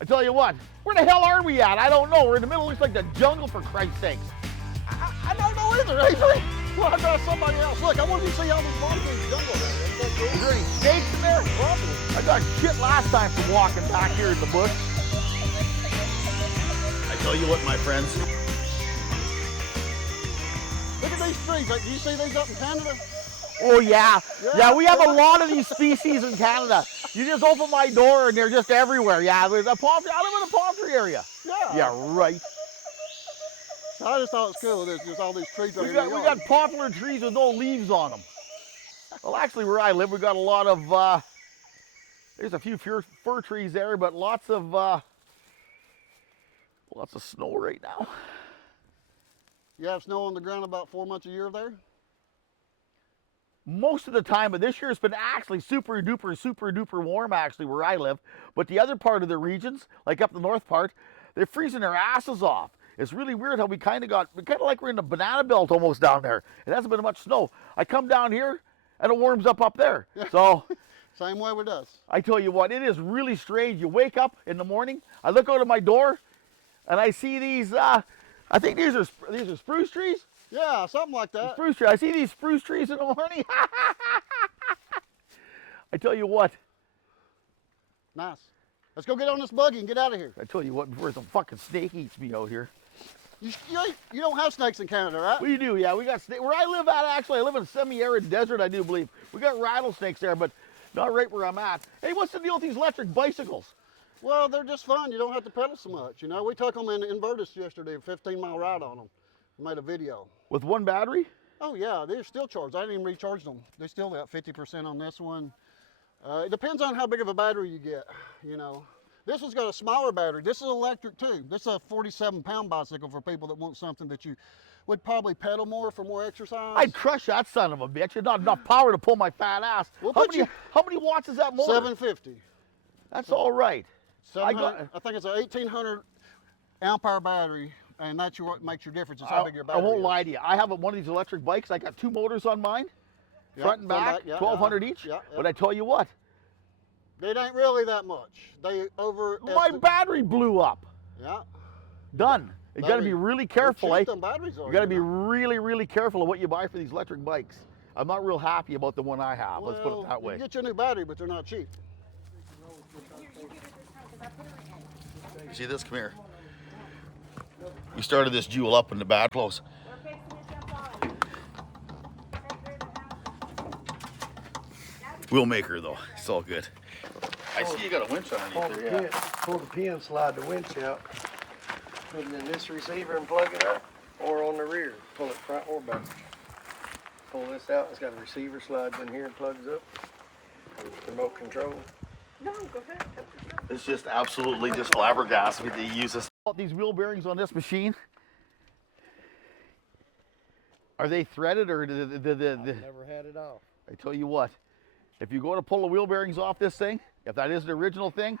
I tell you what, where the hell are we at? I don't know. We're in the middle. Looks like the jungle, for Christ's sakes. I don't know either, Avery. Well, I got somebody else. Look, I want you to see how this body in the jungle there. Is there any snakes in there? Probably. I got shit last time from walking back here in the bush. I tell you what, my friends. Look at these trees. Like, do you see these up in Canada? Oh yeah. Yeah, we have a lot of these species in Canada. You just open my door and they're just everywhere. Yeah, there's a palm tree. I live in a palm tree area. Yeah. Yeah, right. So I just thought it was cool. There's just all these trees We got poplar trees with no leaves on them. Well, actually, where I live, we got a lot of. There's a few fir trees there, but lots of snow right now. You have snow on the ground about 4 months a year there? Most of the time, but this year it's been actually super duper warm actually where I live. But the other part of the regions, like up the north part, they're freezing their asses off. It's really weird how we kind of like we're in the banana belt almost down there. It hasn't been much snow. I come down here and it warms up there. So Same way with us. I tell you what, it is really strange. You wake up in the morning, I look out of my door, and I see these. I think these are spruce trees. Yeah, something like that. Spruce tree. I see these spruce trees in the morning. I tell you what. Nice. Let's go get on this buggy and get out of here. I tell you what, before some fucking snake eats me out here. You don't have snakes in Canada, right? We do, yeah. We got snakes. Where I live at, actually, I live in a semi-arid desert, I do believe. We got rattlesnakes there, but not right where I'm at. Hey, what's the deal with these electric bicycles? Well, they're just fun. You don't have to pedal so much. You know, we took them in Invertis yesterday, a 15-mile ride on them. We made a video. With one battery? Oh, yeah, they're still charged. I didn't even recharge them. They're still at 50% on this one. It depends on how big of a battery you get, you know. This one's got a smaller battery. This is electric too. This is a 47-pound bicycle for people that want something that you would probably pedal more for more exercise. I'd crush that son of a bitch. It's not enough power to pull my fat ass. How many watts is that motor? 750. That's all right. I think it's an 1800 amp-hour battery, and that's what makes your difference. Is how big your battery I won't is. lie to you. I have one of these electric bikes. I got 2 motors on mine, front and back, 1,200 each. But I tell you what, it ain't really that much. My battery blew up. Yeah. Done. You got to be really careful, eh? Them batteries are, You got to be really careful of what you buy for these electric bikes. I'm not real happy about the one I have. Let's put it that way. You can get you a new battery, but they're not cheap. You see this? Come here. We started this jewel up in the back close. Wheel maker though, it's all good. I see you got a winch underneath there. Pull the pin, slide the winch out, put it in this receiver and plug it up, or on the rear, pull it front or back. Pull this out, it's got a receiver, slides in here and plugs up. Remote control. No, go ahead. It's just absolutely just flabbergasted that you use this. These wheel bearings on this machine, are they threaded or the Never had it off. I tell you what, if you go to pull the wheel bearings off this thing, if that is the original thing,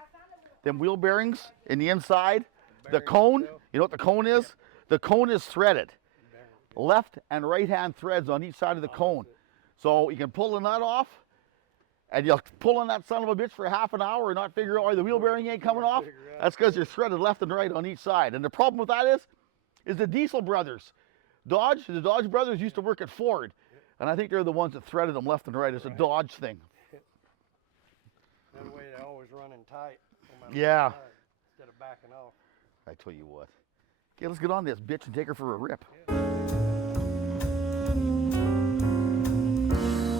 them wheel bearings in the inside, the cone, you know what the cone is? The cone is threaded. Left and right hand threads on each side of the cone. So you can pull the nut off, and you'll pull on that son of a bitch for half an hour and not figure out why the wheel bearing ain't coming off. That's because you're threaded left and right on each side. And the problem with that is the Diesel brothers. The Dodge brothers used to work at Ford. And I think they're the ones that threaded them left and right. It's a Dodge thing. That way they're always running tight. No matter Yeah. what, instead of backing off. I tell you what. Okay, let's get on this bitch and take her for a rip.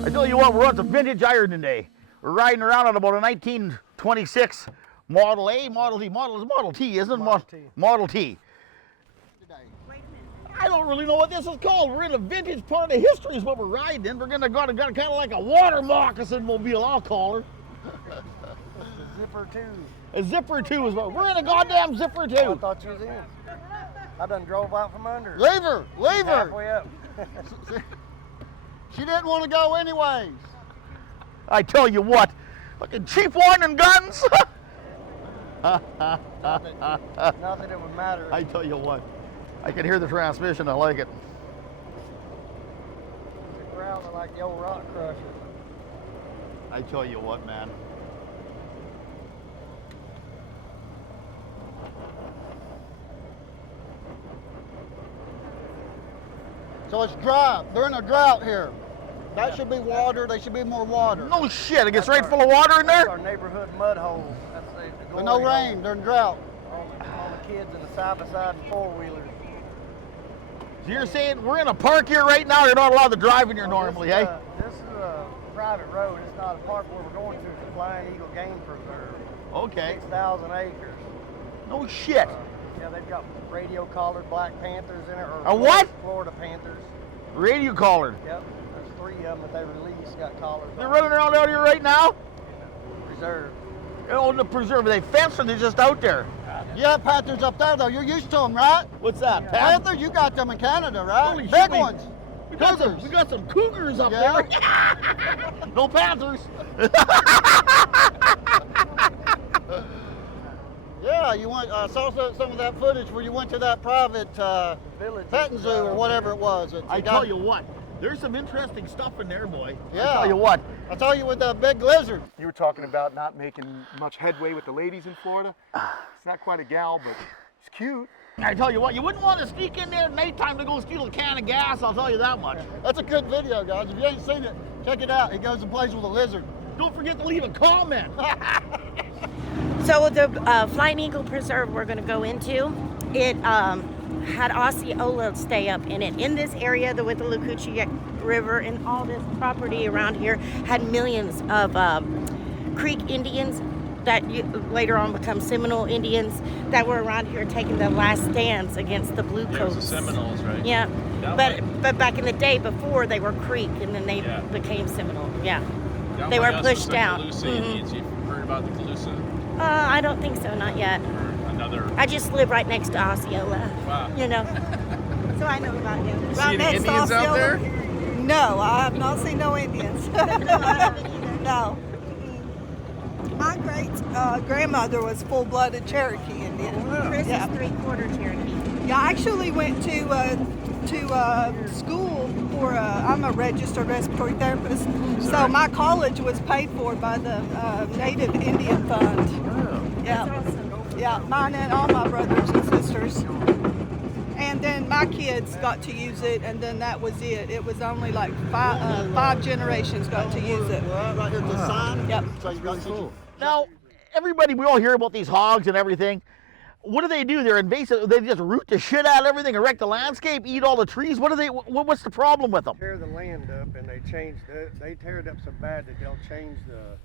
I tell you what, we're on some vintage iron today. We're riding around on about a 1926 Model A, Model T, Model T, isn't it? Model T. Model T. I don't really know what this is called. We're in a vintage part of history is what we're riding in. We're gonna got kind of like a water moccasin mobile, I'll call her. Zipper 2. A Zipper 2 is what, we're in a goddamn Zipper 2. I thought you was in. I done drove out from under. Leave her! Leave her! Halfway up. She didn't want to go anyways. I tell you what, fucking cheap wine and guns. Not that it would matter. I tell you what, I can hear the transmission, I like it. It's growling like the old rock crusher. I tell you what, man. So it's dry. They're in a drought here. That should be water. They should be more water. No shit, it gets right full of water in That's there? our neighborhood mud hole. That's the There's no glory rain. hole. They're in drought. All the kids in the side-by-side and four-wheelers. So you're saying we're in a park here right now, you're not allowed to drive in here normally, eh? This is a private road. It's not a park where we're going to. It's the Flying Eagle Game Preserve. Okay. 6,000 acres. No shit. Yeah, they've got radio-collared black panthers in it. Or A what? Florida panthers. Radio collared. Yep. There's 3 of them that they released, got collars They're on. running around out here right now? Reserve. Oh, the preserve. Are they fenced or they're just out there? Yeah, panthers up there though. You're used to them, right? What's that? Panther, you got them in Canada, right? Holy Big shit, ones. We got some cougars up Yeah. there. No panthers. Yeah, you went. I saw some of that footage where you went to that private Village. petting zoo or whatever it was. I tell you what, there's some interesting stuff in there, boy. Yeah. I tell you what. I tell you with the big lizard. You were talking about not making much headway with the ladies in Florida. It's not quite a gal, but it's cute. I tell you what, you wouldn't want to sneak in there at nighttime to go steal a can of gas, I'll tell you that much. That's a good video, guys. If you ain't seen it, check it out. He goes and plays with a lizard. Don't forget to leave a comment. So the Flying Eagle Preserve we're going to go into, it had Osceola stay up in it. In this area, with the Lucucci River and all this property around here, had millions of Creek Indians that later on become Seminole Indians that were around here taking the last stands against the Blue Yeah, it was Coats. the Seminoles, right? Yeah, Down but back in the day before they were Creek and then they Yeah. became Seminole. Yeah, Down they by were us pushed was the down. Calusa Mhm. Indians. You've heard about the Calusa? I don't think so, not yet. Or another. I just live right next to Osceola. Wow. You know, so I know about him. See any Indians out there? No, I have not seen no Indians. No. My great grandmother was full-blooded Cherokee Indian. Chris Yeah. is 3/4 Cherokee. Yeah, I actually went to school for. I'm a registered respiratory therapist, so my college was paid for by the Native Indian Fund. Yeah, yeah, mine and all my brothers and sisters. And then my kids got to use it, and then that was it. It was only like five generations got to use it. Right here at the sign. Yep. So you got cool. Now, everybody, we all hear about these hogs and everything. What do? They're invasive. They just root the shit out of everything and wreck the landscape, eat all the trees. What's the problem with them? Tear the land up, and they tear it up so bad that they'll change the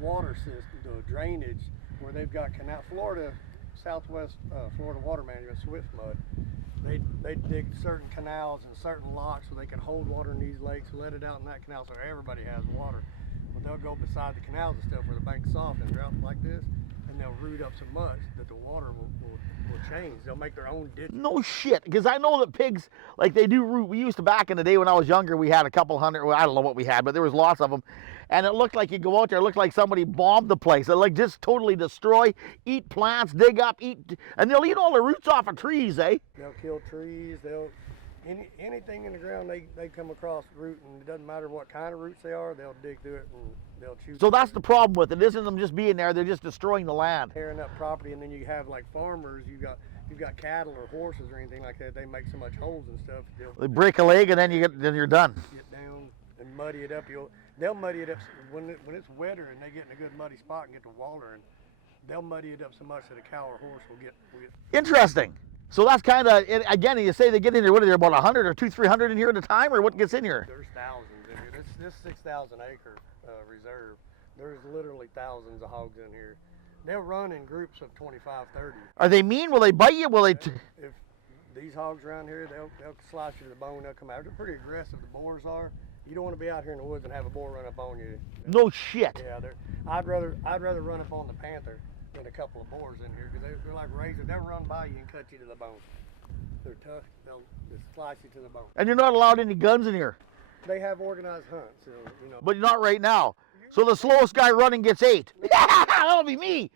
water system, the drainage, where they've got Florida, Southwest Florida Water Management, Swift Mud. They dig certain canals and certain locks so they can hold water in these lakes, let it out in that canal so everybody has water. But they'll go beside the canals and stuff where the bank's soft and drought like this, and they'll root up so much that the water will change. They'll make their own ditch. No shit, because I know that pigs, like they do root. We used to, back in the day when I was younger, we had a couple hundred, well, I don't know what we had, but there was lots of them. And it looked like you go out there, it looked like somebody bombed the place. It like just totally destroy, eat plants, dig up, and they'll eat all the roots off of trees, eh? They'll kill trees. Anything in the ground they come across root, and it doesn't matter what kind of roots they are, they'll dig through it and they'll chew. So that's the problem with it. It isn't them just being there, they're just destroying the land. Tearing up property, and then you have like farmers, you've got cattle or horses or anything like that. They make so much holes and stuff. They break a leg and then you're done. Get down and muddy it up. They'll muddy it up when it's wetter and they get in a good muddy spot and get to water, and they'll muddy it up so much that a cow or horse will get. Interesting. So that's kind of, again, you say they get in here, what are there, about 100 or 300 in here at a time, or what gets in here? There's thousands in here. This 6,000 acre reserve, there's literally thousands of hogs in here. They'll run in groups of 25, 30. Are they mean? Will they bite you? Will they? If these hogs around here, they'll slice you to the bone. They'll come out. They're pretty aggressive. The boars are. You don't want to be out here in the woods and have a boar run up on you. No shit. Yeah, I'd rather run up on the panther than a couple of boars in here, because they're like razors. They'll run by you and cut you to the bone. They're tough. They'll just slice you to the bone. And you're not allowed any guns in here. They have organized hunts, so, But not right now. So the slowest guy running gets 8. That'll be me.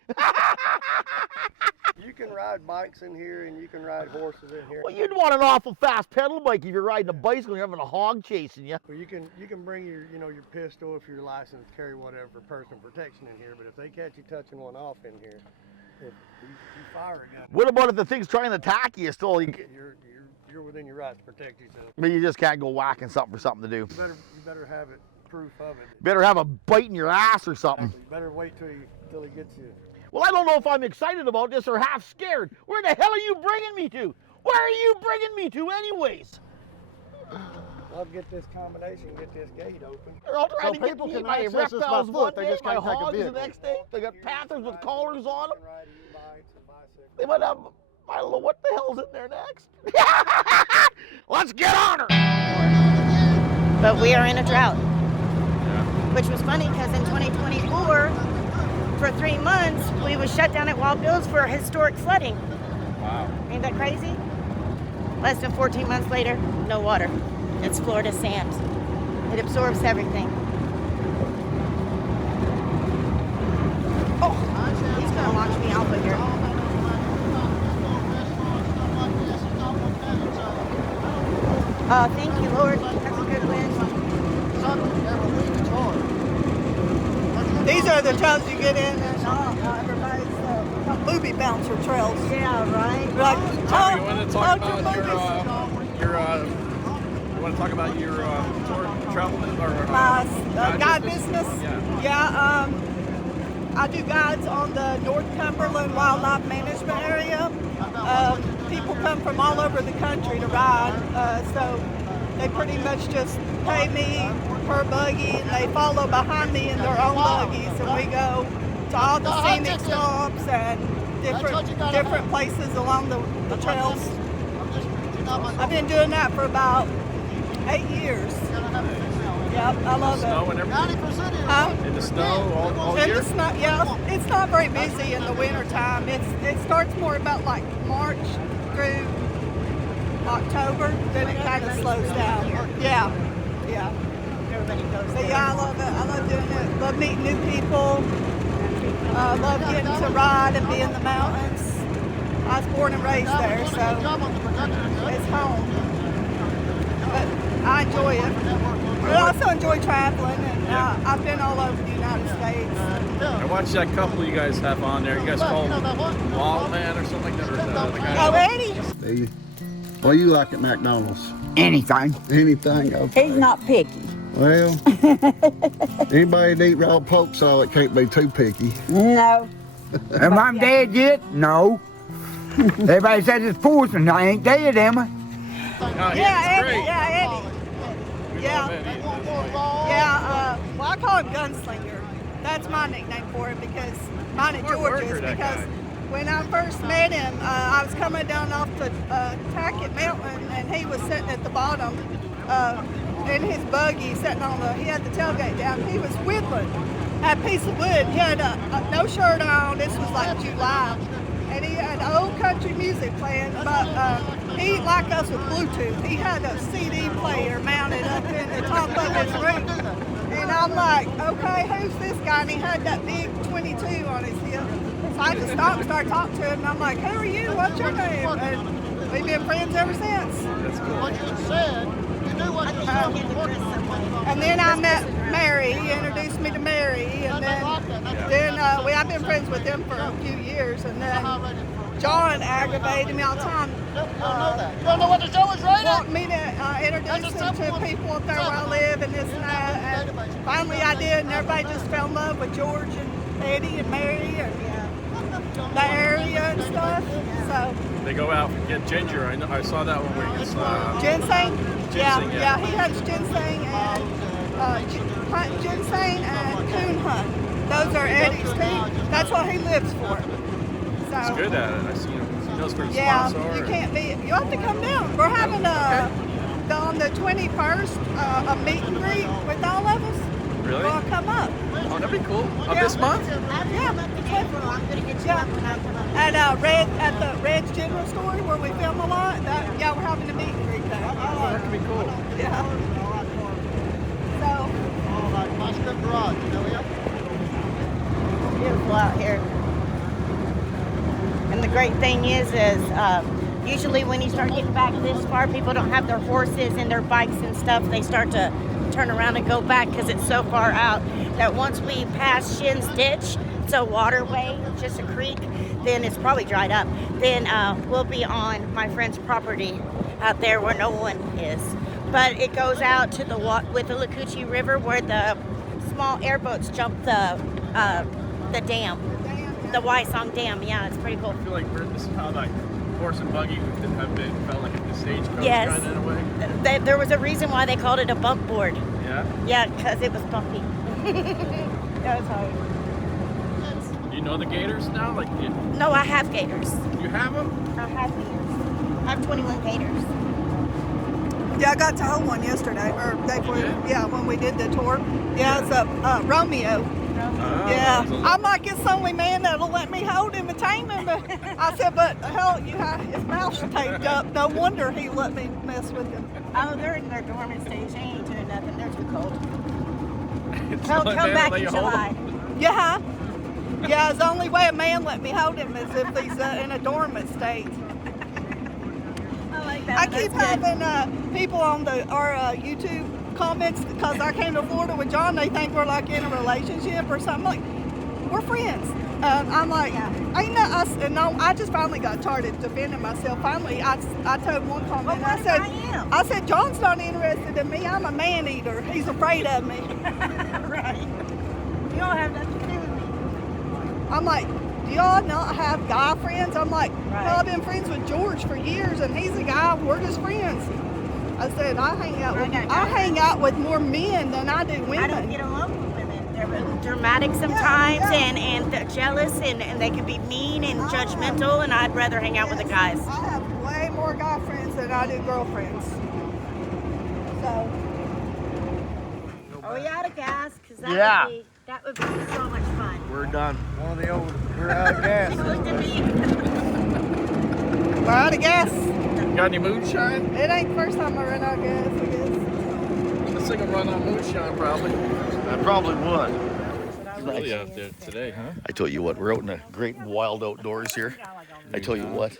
You can ride bikes in here, and you can ride horses in here. Well, you'd want an awful fast pedal bike if you're riding a bicycle and you're having a hog chasing you. Well, you can bring your your pistol if you're licensed to carry whatever for personal protection in here. But if they catch you touching one off in here, if you fire a gun, What about if the thing's trying to attack you still? you're you're within your rights to protect yourself. But you just can't go whacking something for something to do. You better have it, proof of it. Better have a bite in your ass or something. You better wait till he gets you. Well, I don't know if I'm excited about this or half scared. Where the hell are you bringing me to? Where are you bringing me to anyways? I'll get this combination, get this gate open. They're all trying So to get people me can my access this by reptiles one foot, they day, just my can't take a hogs the vehicle. next day. They got panthers with collars on them. Ride e-bikes and bicycles. They might have, I don't know what the hell's in there next. Let's get on her. But we are in a drought, which was funny because in 2024, for 3 months, we was shut down at Wild Bill's for historic flooding. Wow. Ain't that crazy? Less than 14 months later, no water. It's Florida sand. It absorbs everything. Oh, he's gonna launch me off of here. Thank you, Lord. That's a good win. These are the trails you get in, and everybody's booby bouncer trails. Yeah, right. Like, You want to talk about you want to talk about your tour travel or my guide business. Yeah. I do guides on the North Cumberland Wildlife Management area. People come from all over the country to ride, so they pretty much just pay me per buggy, and they follow behind me in their own buggies, and we go to all the scenic stops and different places along the trails. I've been doing that for about 8 years. Yep, I love Snow it. and everything? Huh? In the snow all In year? the snow, yeah, it's not very busy in the wintertime. It starts more about like March through October, then it kind of slows down. Yeah. Everybody goes But there. yeah, I love it. I love doing it. Love meeting new people. Love getting to ride and be in the mountains. I was born and raised there, so it's home. But I enjoy it. But I also enjoy traveling, and I've been all over the United States. I watched that couple you guys have on there. You guys call him Wildman or something like that? Or the guy? Oh, Eddie? Hey, what do you like at McDonald's? Anything. Anything? Okay. He's not picky. Well, anybody that eat raw pork salad can't be too picky. No. Am I dead yet? No. Everybody says it's poison. I ain't dead, am I? Oh, Yeah, he's Eddie. great. Yeah, Eddie. We Yeah. love Eddie. Yeah, well, I call him Gunslinger. That's my nickname for him because mine at Hard worker, George's. that Because guy. when I first met him, I was coming down off the Tackett Mountain, and he was sitting at the bottom in his buggy, sitting on he had the tailgate down. He was whittling a piece of wood. He had no shirt on. This was like July. And he had old country music playing, but he, like us with Bluetooth, he had a CD player mounted up in the top of his roof. And I'm like, okay, who's this guy? And he had that big 22 on his hip. So I just stopped and started talking to him, and I'm like, who are you? What's your name? And we've been friends ever since. That's cool. And then I met Mary. He introduced me to Mary, and then I've been friends with them for a few years. And then John aggravated me all the time. You don't know what the show is rated? Want me to introduce him to people up there where I live and this and that. And finally I did, and everybody just fell in love with George and Eddie and Mary and the area and stuff. So They go out and get ginger. I saw that one where it's ginseng? Ginseng, yeah. He hunts ginseng and hunt ginseng and coon hunt. Those are Eddie's too. That's what he lives for. So he's good at it. I see him. He knows where the yeah, spots are. you can't be. You have to come down. We're having on the 21st a meet and greet with all of us. Really? Well, come up. Oh, that'd be cool. Yeah. This month? I'm gonna get you when I come up. At the Red's General Store where we film a lot. We're having a meet and greet there. Oh, that could be cool. Yeah. So It's beautiful out here. And the great thing is usually when you start getting back this far, people don't have their horses and their bikes and stuff. They start to turn around and go back because it's so far out that once we pass Shin's Ditch, it's a waterway, just a creek, then it's probably dried up. Then we'll be on my friend's property out there where no one is. But it goes out to the with the Lukuchi River where the small airboats jump the dam, the Wysong Dam. Yeah, it's pretty cool. I feel like this is how like horse and buggy have been felt like the stagecoach Yes. kind of in a way. There was a reason why they called it a bump board. Yeah. Yeah, because it was bumpy. That was hard. Do you know the gators now? Like, No, I have gators. you have them? I have gators. I have 21 gators. Yeah, I got to hold one yesterday, or day before. Yeah, when we did the tour. Yeah, it's a Romeo. Yeah, I'm like, it's the only man that'll let me hold him and tame him. But I said, but hell, his mouth's taped up. No wonder he let me mess with him. Oh, they're in their dormant stage. They ain't doing nothing. They're too cold. It's They'll the only come man back that in you hold 'em. July. Yeah, yeah. It's the only way a man let me hold him is if he's in a dormant state. I like that. I keep having people on our YouTube comments because I came to Florida with John. They think we're like in a relationship or something. Like, we're friends. I'm like, ain't no us. And no, I just finally got tired of defending myself. Finally, I told one comment. Well, I said, John's not interested in me. I'm a man eater. He's afraid of me. Right. You don't have nothing to do with me. I'm like, do y'all not have guy friends? I'm like, Right. well, I've been friends with George for years, and he's a guy. We're just friends. I said, I hang out with more men than I do women. I don't get along with women. They're really dramatic sometimes and they're jealous and they can be mean and judgmental, and I'd rather hang out with the guys. I have way more guy friends than I do girlfriends. So. Are we out of gas? Because Yeah. that would be so much fun. We're done. One of the old, we're out of gas. He looked at me. We're out of gas. Got any moonshine? It ain't the first time I run out of gas, I guess. This thing will run on moonshine probably. I probably would. It's really out there today, huh? I tell you what, we're out in the great wild outdoors here. I tell you what,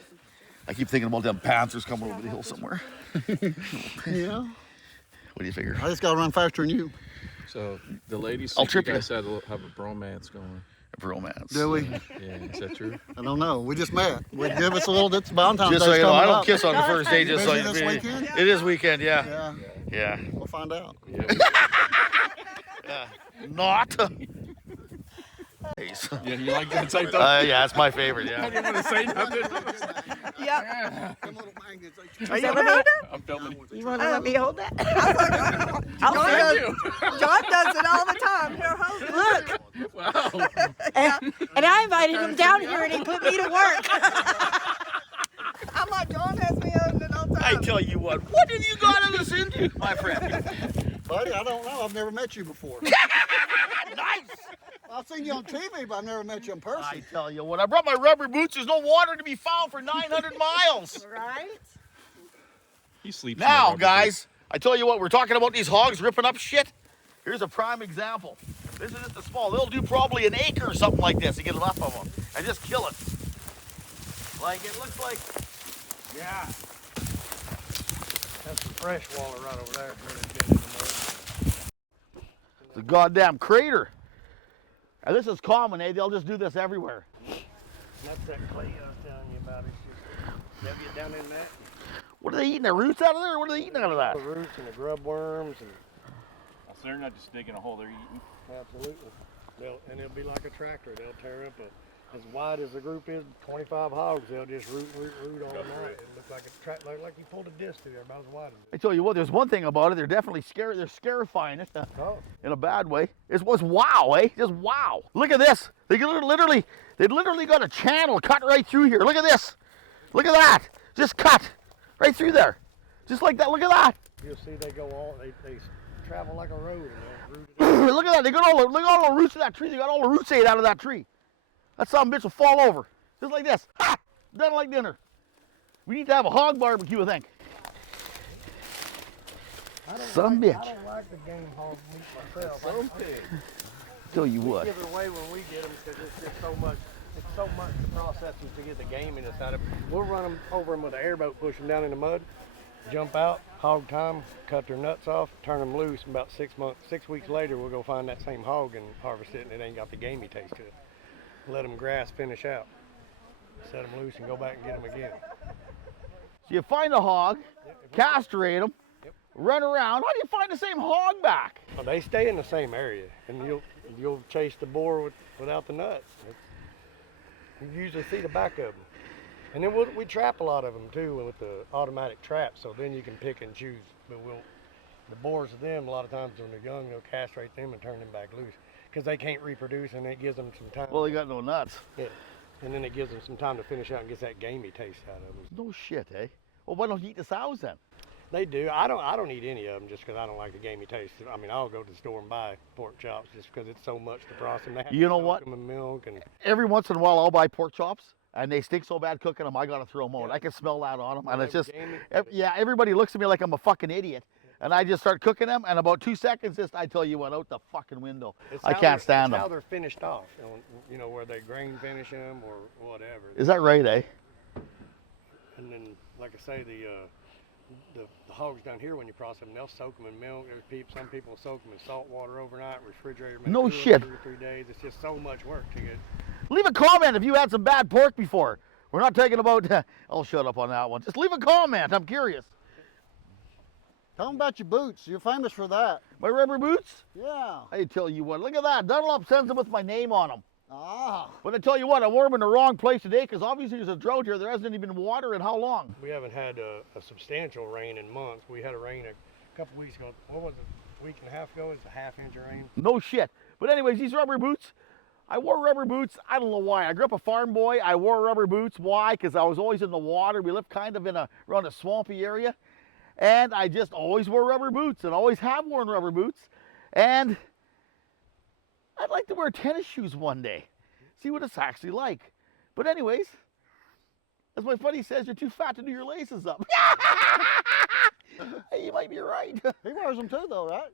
I keep thinking about them panthers coming over the hill somewhere. Yeah. What do you figure? I just got to run faster than you. So the ladies I'll think trip you you. guys had to have a bromance going. Romance. Do we? Yeah, is that true? I don't know. We just met. We give us a little. It's Valentine's Just Day so you know, I coming don't up. kiss on the first day. Just so Busy you this weekend? It is weekend, yeah. Yeah. Yeah. We'll find out. Not. Nice. Yeah, you like that type of Yeah, it's my favorite. I Yeah. didn't want to say nothing. Yep. Are you hold it? I'm filming. You want to let me hold that? John does it all the time. Here, hold it. Look. Wow. And I invited him down here and he put me to work. I'm like, John has me holding it all the time. I tell you what have you gotten us into, my friend? Buddy, I don't know. I've never met you before. Nice. I've seen you on TV, but I've never met you in person. I tell you what, I brought my rubber boots. There's no water to be found for 900 miles. Right? He sleeps. Now, guys, I tell you what, we're talking about these hogs ripping up shit. Here's a prime example. This is just a small. They'll do probably an acre or something like this to get enough of them and just kill it. Like it looks like. Yeah. That's some fresh water right over there. It's a goddamn crater. And this is common, eh? They'll just do this everywhere. That's that clay I was telling you about. It's just, have you down in that? What are they eating? The roots out of there? Or what are they eating out of that? The roots and the grub worms and So they're not just digging a hole; they're eating. absolutely. And it'll be like a tractor. They'll tear up as wide as the group is, 25 hogs. They'll just root all night. It looks like a like you pulled a disc through there, about as wide as I tell you what, there's one thing about it. They're definitely scared. They're scarifying it in a bad way. It was wow, eh? Just wow. Look at this. They literally got a channel cut right through here. Look at this. Look at that. Just cut right through there. Just like that. Look at that. You'll see they go all, they travel like a road and they'll root it up. Look at that. They got look at all the roots of that tree. They got all the roots ate out of that tree. That son of a bitch will fall over. Just like this. Ha! Done like dinner. We need to have a hog barbecue, I think. Some bitch. I don't like the game hog meat myself. Tell you We what. give it away when we get them because it's just so much. It's so much to process them to get the game in us out of. We'll run them over them with an airboat, push them down in the mud, jump out, hog time, cut their nuts off, turn them loose. And about 6 weeks later, we'll go find that same hog and harvest it, and it ain't got the gamey taste to it. Let them grass finish out, set them loose, and go back and get them again. So you find a hog, castrate them, run around. How do you find the same hog back? Well, they stay in the same area, and you'll chase the boar without the nuts. You usually see the back of them. And then we trap a lot of them too with the automatic trap, so then you can pick and choose. But the boars of them, a lot of times when they're young, they'll castrate them and turn them back loose because they can't reproduce, and it gives them some time. Well, they got no nuts. Yeah. And then it gives them some time to finish out and gets that gamey taste out of them. No shit, eh? Well, why don't you eat the sows then? They do. I don't eat any of them just because I don't like the gamey taste. I mean, I'll go to the store and buy pork chops just because it's so much to process. They have You know to what? soak 'em in milk and Every once in a while, I'll buy pork chops, and they stink so bad cooking them, I gotta throw them out. Yeah. I can smell that on them, and Yeah, it's just, gamey. yeah, everybody looks at me like I'm a fucking idiot. And I just start cooking them, and about 2 seconds, I tell you what, out the fucking window. It's I how can't stand it's how them. they're finished off, you know, where they grain finish them or whatever. Is that right, eh? And then, like I say, the hogs down here, when you process them, they'll soak them in milk. Some people soak them in salt water overnight, refrigerate them. No shit. 2 or 3 days. It's just so much work to get. Leave a comment if you had some bad pork before. We're not talking about, I'll shut up on that one. Just leave a comment, I'm curious. Tell them about your boots. You're famous for that. My rubber boots? Yeah. I tell you what, look at that. Dunlop sends them with my name on them. Ah. But I tell you what, I wore them in the wrong place today because obviously there's a drought here. There hasn't even been water in how long? We haven't had a substantial rain in months. We had a rain a couple weeks ago. What was it? A week and a half ago? It was a half-inch of rain. No shit. But anyways, these rubber boots, I wore rubber boots. I don't know why. I grew up a farm boy. I wore rubber boots. Why? Because I was always in the water. We lived kind of around a swampy area. And I just always wore rubber boots and always have worn rubber boots. And I'd like to wear tennis shoes one day. See what it's actually like. But anyways, as my buddy says, you're too fat to do your laces up. Hey, you might be right. He wears them too, though, right?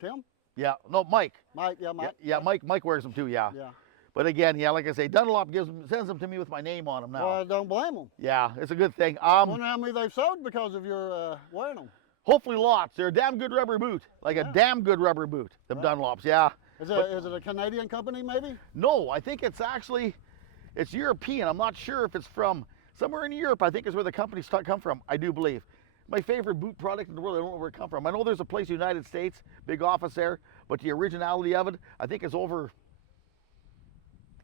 Tim? Yeah, no, Mike. Mike, yeah, Mike. Yeah, Mike wears them too, yeah. Yeah. But again, yeah, like I say, Dunlop sends them to me with my name on them now. Well, I don't blame them. Yeah, it's a good thing. Wonder how many they've sold because of your wearing them. Hopefully lots. They're a damn good rubber boot. Like a damn good rubber boot. Them Dunlops, yeah. Is it a Canadian company, maybe? No, I think it's European. I'm not sure if it's from somewhere in Europe. I think is where the companies come from. I do believe. My favorite boot product in the world, I don't know where it come from. I know there's a place in the United States, big office there, but the originality of it, I think is over,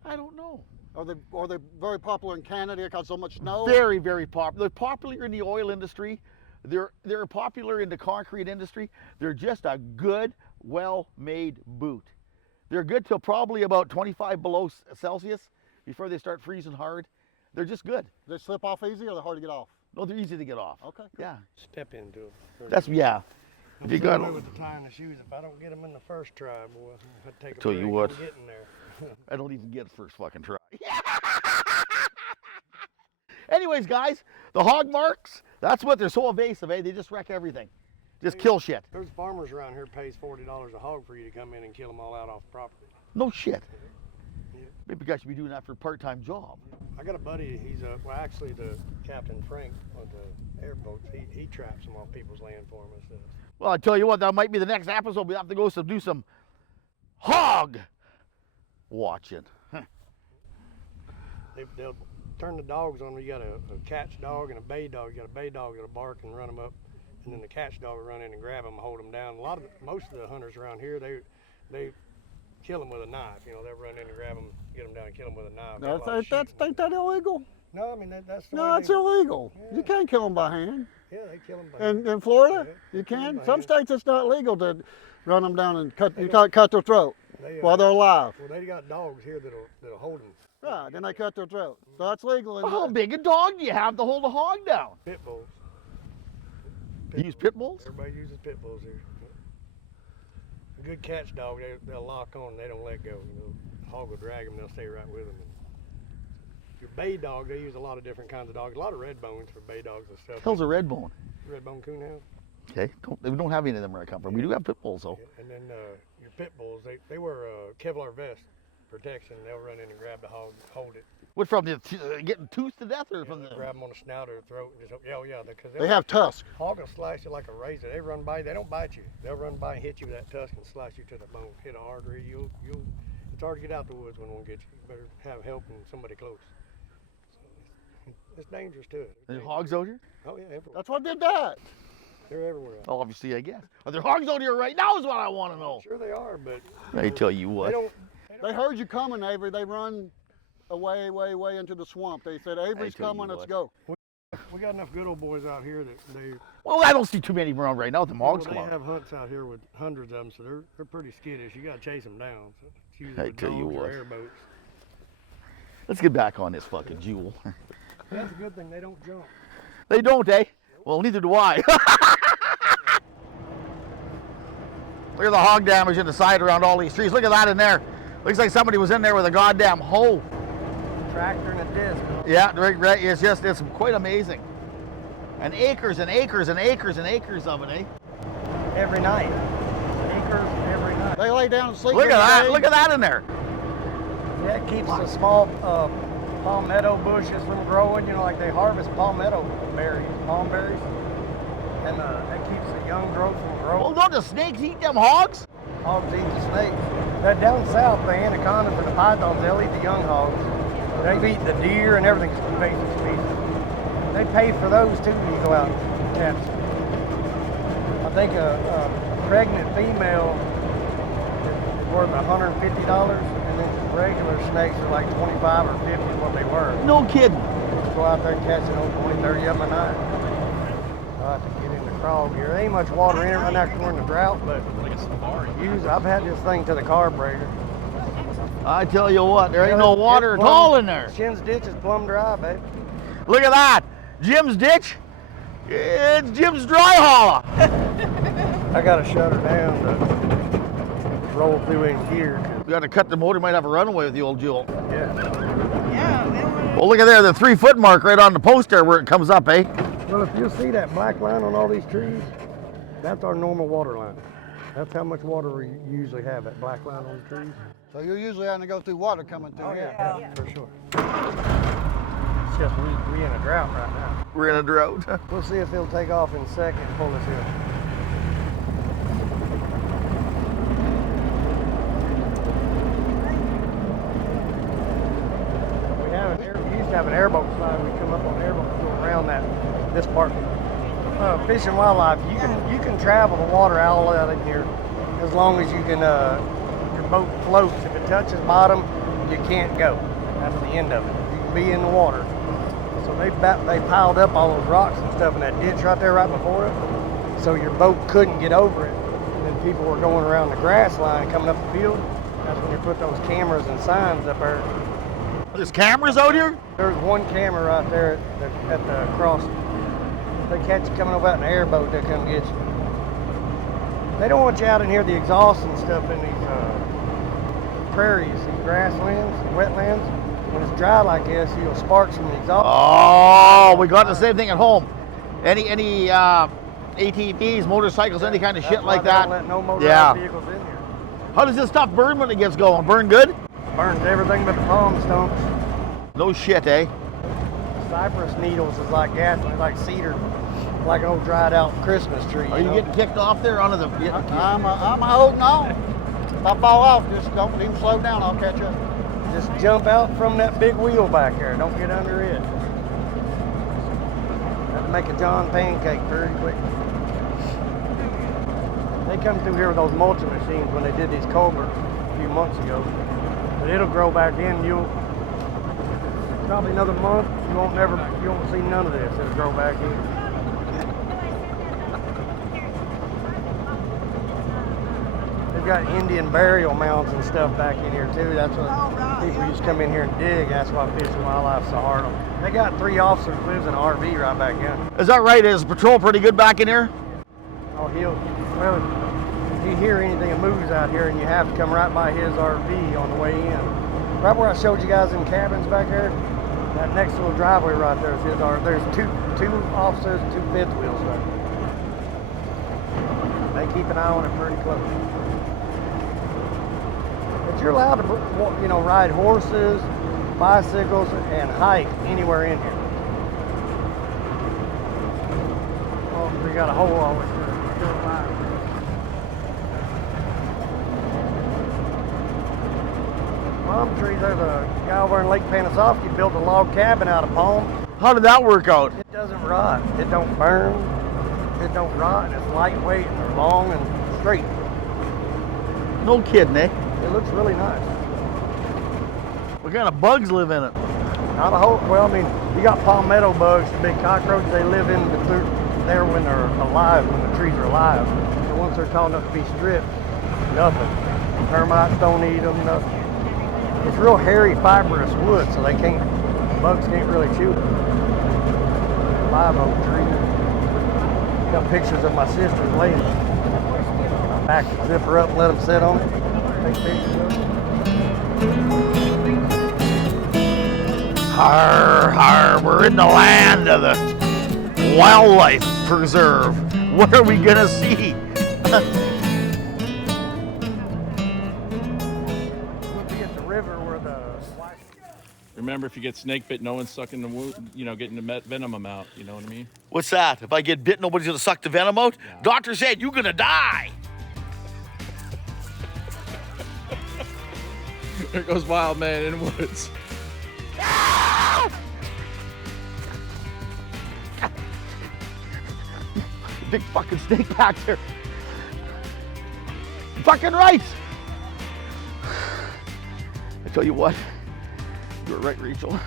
I don't know. Are they very popular in Canada because so much snow? Very, very popular. They're popular in the oil industry. They're popular in the concrete industry. They're just a good, well-made boot. They're good till probably about 25 below Celsius before they start freezing hard. They're just good. They slip off easy or they're hard to get off? No, they're easy to get off. Okay. Yeah. Step into them. That's, yeah. If you got with the tying the shoes, if I don't get them in the first try, boy, I'd take a Tell you break what. on getting there. I don't even get first fucking try. Anyways, guys, the hog marks, that's what they're so evasive, eh? They just wreck everything. Just kill shit. There's farmers around here pays $40 a hog for you to come in and kill them all out off property. No shit. Yeah. Maybe you should be doing that for a part-time job. I got a buddy, he's actually the Captain Frank of the airboats. He traps them off people's land for them and stuff. Well, I tell you what, that might be the next episode. We have to go do some hog watching. They'll turn the dogs on. You got a catch dog and a bay dog. You got a bay dog that'll bark and run them up, and then the catch dog will run in and grab them, hold them down. Most of the hunters around here, they kill them with a knife. You know, they'll run in and grab them, get them down, and kill them with a knife. Ain't that illegal? No, I mean that's the No, way it's illegal. Yeah. You can't kill them by hand. Yeah, they kill them by hand. In Florida, Yeah, you kill 'em can. by Some hand. states it's not legal to run them down and cut their throat while they're alive. Well, they got dogs here that'll hold them. Right, then they cut their throat. So that's legal. Well, how big a dog do you have to hold a hog down? Pit bulls. You use pit bulls? Everybody uses pit bulls here. A good catch dog, they'll lock on. They don't let go. You know, the hog will drag them. They'll stay right with them. Your bay dog, they use a lot of different kinds of dogs. A lot of red bones for bay dogs and stuff. Hell's a red bone. Red bone coonhound. Okay, we don't have any of them where I come from. We do have pit bulls though. And then your pit bulls, they wear a Kevlar vest protection. They'll run in and grab the hog, hold it. What, from the getting toothed to death, or Yeah, from they'll the? grab them on the snout or the throat. And just, yeah, because They have tusks. hog will slice you like a razor. They run by, they don't bite you. They'll run by and hit you with that tusk and slice you to the bone. Hit an artery. It's hard to get out the woods when one gets you. You better have help and somebody close. It's dangerous to it. Are there hogs out here? Oh yeah, everywhere. That's what did that. They're everywhere. Obviously, I guess. Are there hogs out here right now is what I want to know. Sure they are, but I tell you they what. don't. They heard you coming, Avery. They run away, way into the swamp. They said, Avery's tell you coming, let's what. go. We got enough good old boys out here that they. Well, I don't see too many around right now. The hogs Well, come they out. have hunts out here with hundreds of them, so they're pretty skittish. You got to chase them down. So it's usually I with tell you dogs or what. airboats. Let's get back on this fucking jewel. That's a good thing. They don't jump. They don't, eh? Well, neither do I. Look at the hog damage in the side around all these trees. Look at that in there. Looks like somebody was in there with a goddamn hoe. Tractor and a disc. Yeah, right. It's quite amazing. And acres and acres and acres and acres of it, eh? Every night. Acres every night. They lay down and sleep. Look at every that. day. Look at that in there. That keeps the small palmetto bushes from growing. You know, like they harvest palmetto berries, palm berries, and that keeps the young growth from Well, growing. don't the snakes eat them hogs? Hogs eat the snakes. That down south, the anacondas and the pythons, they'll eat the young hogs. They've eaten the deer and everything's basic species. They pay for those too when you go out and catch them. I think a pregnant female is worth $150, and then regular snakes are like 25 or 50 is what they were. No kidding. Go out there and catch it on 20, 30 of them a night. I have to get in the crawl gear. There ain't much water in it right now during the drought, but I've had this thing to the carburetor. I tell you what, there ain't no water at all in there. Shin's ditch is plumb dry, babe. Look at that. Jim's ditch. It's Jim's dry holler. I gotta shut her down to roll through in gear. We got to cut the motor. Might have a runaway with the old jewel. Yeah. Well, look at there, the 3-foot mark right on the post there where it comes up, eh? Well, if you see that black line on all these trees, that's our normal water line. That's how much water we usually have, that black line on the trees. So you're usually having to go through water coming through here. Yeah, for sure. It's just we in a drought right now. We're in a drought. We'll see if it'll take off in a second and pull us in. We used to have an airboat slide. We come up on an airboat and go around this part. Fish and wildlife, you can travel the water all out in here as long as you can. Your boat floats. If it touches bottom, you can't go. That's the end of it. You can be in the water. So they piled up all those rocks and stuff in that ditch right there, right before it. So your boat couldn't get over it. And then people were going around the grass line coming up the field. That's when they put those cameras and signs up there. There's cameras out here? There's one camera right there at the crossing. If they catch you coming over out in an airboat, they'll come get you. They don't want you out in here, the exhaust and stuff in these prairies, these grasslands, wetlands. When it's dry like this, you'll sparks from the exhaust. Oh, we got the same thing at home. Any ATVs, motorcycles, any kind of shit like They that. don't let no motorized vehicles in here. How does this stuff burn when it gets going? Burn good? Burns everything but the palm stumps. No shit, eh? Cypress needles is like gasoline, like cedar, like an old dried out Christmas tree. Are you know? getting kicked off there onto the... I'm holding on. If I fall off, just don't even slow down. I'll catch up. Just jump out from that big wheel back there. Don't get under it. That'll make a John pancake very quick. They come through here with those mulching machines when they did these culverts a few months ago. But it'll grow back in. You'll probably another month. You won't see none of this. It'll grow back in. They've got Indian burial mounds and stuff back in here too. That's what people used to come in here and dig. That's why Fish and Wildlife's so hard on them. They got 3 officers who lives in an RV right back here. Is that right? Is patrol pretty good back in here? Oh, well, if you hear anything that moves out here, and you have to come right by his RV on the way in. Right where I showed you guys in cabins back there, that next little driveway right there is his RV. There's two officers and 2 fifth wheels there. They keep an eye on it pretty close. But you're allowed to, ride horses, bicycles, and hike anywhere in here. Oh, we got a hole always still alive. palm trees. There's a guy over in Lake Panosofsky built a log cabin out of palm. How did that work out? It doesn't rot. It don't burn. It don't rot. And it's lightweight and they're long and straight. No kidding, eh? It looks really nice. What kind of bugs live in it? Not a whole, well, I mean, you got palmetto bugs, the big cockroaches, they live in there when they're alive, when the trees are alive. So once they're tall enough to be stripped, nothing. Termites don't eat them, nothing. It's real hairy, fibrous wood, so bugs can't really chew it. Live oak tree. Got pictures of my sister's laying. I back the zipper up and let them sit on it. Take pictures of it. Har, har, we're in the land of the wildlife preserve. What are we gonna see? We'll be at the river where the Remember, if you get snake bit, no one's sucking the wound, getting the venom out. You know what I mean? What's that? If I get bit, nobody's gonna suck the venom out? No. Doctor said you're gonna die. There goes Wild Man in the woods. Big fucking snake back there. Fucking right. I tell you what, you were right, Rachel.